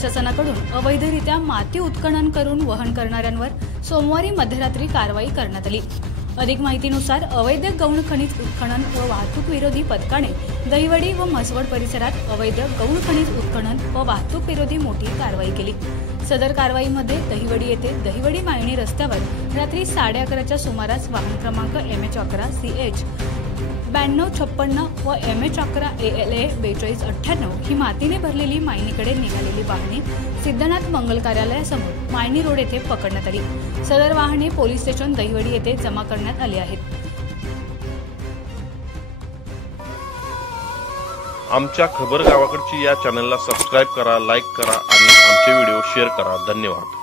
प्रशासनाकडून अवैधरित्या माती उत्खनन करून वहन करणाऱ्यांवर सोमवारी मध्यरात्री कारवाई करण्यात आली। अधिक माहितीनुसार अवैध गौण खनिज उत्खनन व वाहतूक विरोधी पथकाने दहिवडी व म्हसवड परिसरात अवैध गौण खनिज उत्खनन व वाहतूक विरोधी मोठी कारवाई केली। सदर कारवाईमध्ये दहिवडी येथे दहिवडी मायणी रस्त्यावर रात्री 11:30च्या सुमारास वाहन क्रमांक MH11 CH 9256 व MH11 ALA 4298 ही मातीने भरलेली मायनीकडे निघालेली वाहने सिद्धनाथ मंगल कार्यालयासमोर मायणी रोड येथे पकडण्यात आली। सदर वाहने पोलीस स्टेशन दहिवडी येथे जमा करण्यात आली आहेत। आमच्या खबर गावाकडची या चॅनलला सबस्क्राइब करा, लाईक करा आणि आमचे व्हिडिओ शेअर करा। धन्यवाद।